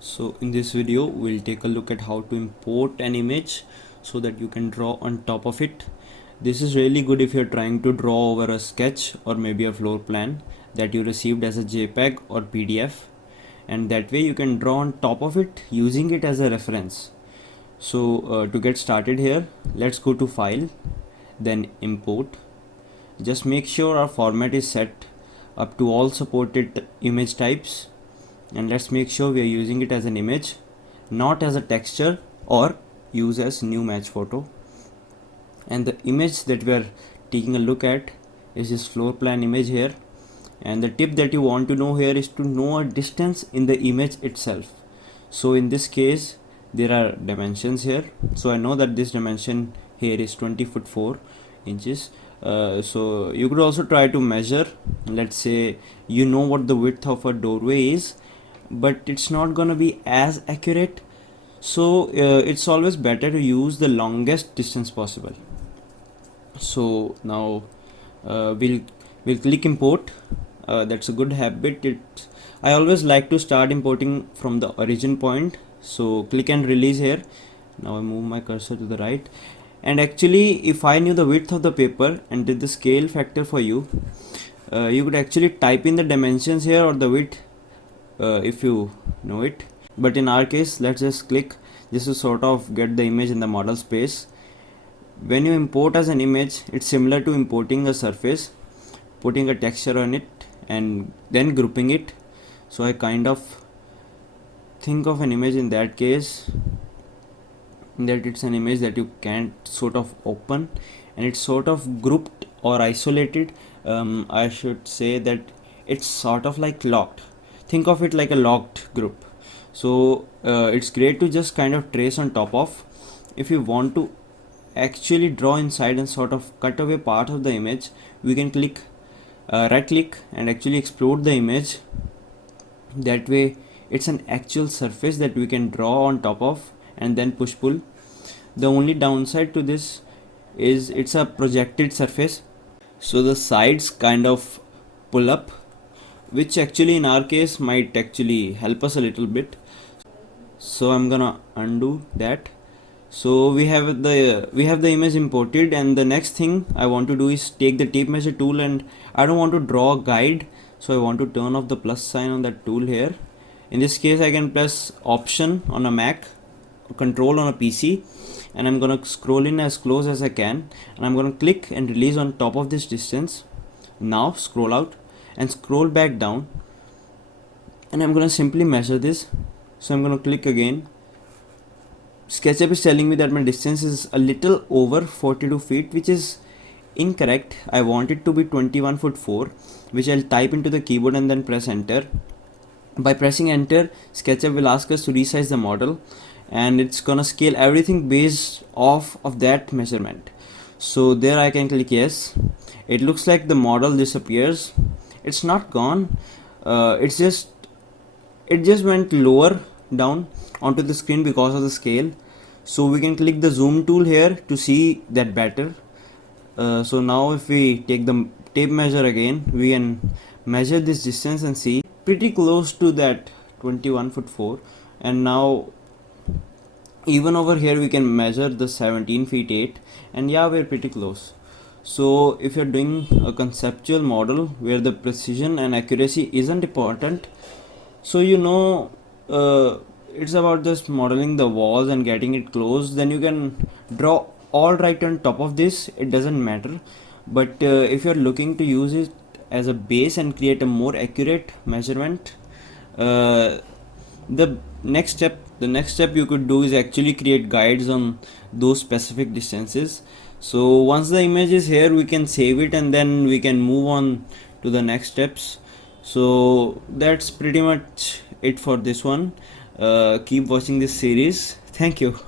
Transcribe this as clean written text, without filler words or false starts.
So in this video we'll take a look at how to import an image so that you can draw on top of it. This is really good if you're trying to draw over a sketch or maybe a floor plan that you received as a JPEG or PDF, and that way you can draw on top of it using it as a reference. So to get started here, let's go to File, then Import. Just make sure our format is set up to all supported image types, and let's make sure we are using it as an image, not as a texture or use as new match photo. And the image that we are taking a look at is this floor plan image here, and the tip that you want to know here is to know a distance in the image itself. So in this case there are dimensions here, so I know that this dimension here is 20 foot 4 inches. So you could also try to measure, let's say you know what the width of a doorway is, but it's not gonna be as accurate, so it's always better to use the longest distance possible. So now we'll click import. That's a good habit. I always like to start importing from the origin point, so click and release here. Now I move my cursor to the right, and actually if I knew the width of the paper and did the scale factor for you, you could actually type in the dimensions here or the width if you know it. But in our case, let's just click just to sort of get the image in the model space. When you import as an image, it's similar to importing a surface, putting a texture on it and then grouping it. So I kind of think of an image in that case that it's an image that you can't sort of open, and it's sort of grouped or isolated. I should say that it's sort of like locked. Think of it like a locked group. So it's great to just kind of trace on top of. If you want to actually draw inside and sort of cut away part of the image, we can click right click and actually explode the image. That way it's an actual surface that we can draw on top of and then push pull. The only downside to this is it's a projected surface, so the sides kind of pull up, which actually in our case might actually help us a little bit. So I'm gonna undo that. So we have the image imported, and the next thing I want to do is take the tape measure tool, and I don't want to draw a guide, so I want to turn off the plus sign on that tool here. In this case I can press Option on a Mac, Control on a PC, and I'm gonna scroll in as close as I can, and I'm gonna click and release on top of this distance. Now scroll out and scroll back down, and I'm gonna simply measure this. So I'm gonna click again. SketchUp is telling me that my distance is a little over 42 feet, which is incorrect. I want it to be 21 foot 4, which I'll type into the keyboard and then press enter. By pressing enter, SketchUp will ask us to resize the model, and it's gonna scale everything based off of that measurement. So there I can click yes. It looks like the model disappears. It's not gone. It just went lower down onto the screen because of the scale. So we can click the zoom tool here to see that better. So now if we take the tape measure again, we can measure this distance and see pretty close to that 21 foot 4. And now even over here we can measure the 17 feet 8, and yeah, we're pretty close. So if you're doing a conceptual model where the precision and accuracy isn't important, so you know it's about just modeling the walls and getting it close, then you can draw all right on top of this. It doesn't matter. But if you're looking to use it as a base and create a more accurate measurement, the next step you could do is actually create guides on those specific distances. So once the image is here, we can save it and then we can move on to the next steps. So that's pretty much it for this one. Keep watching this series. Thank you.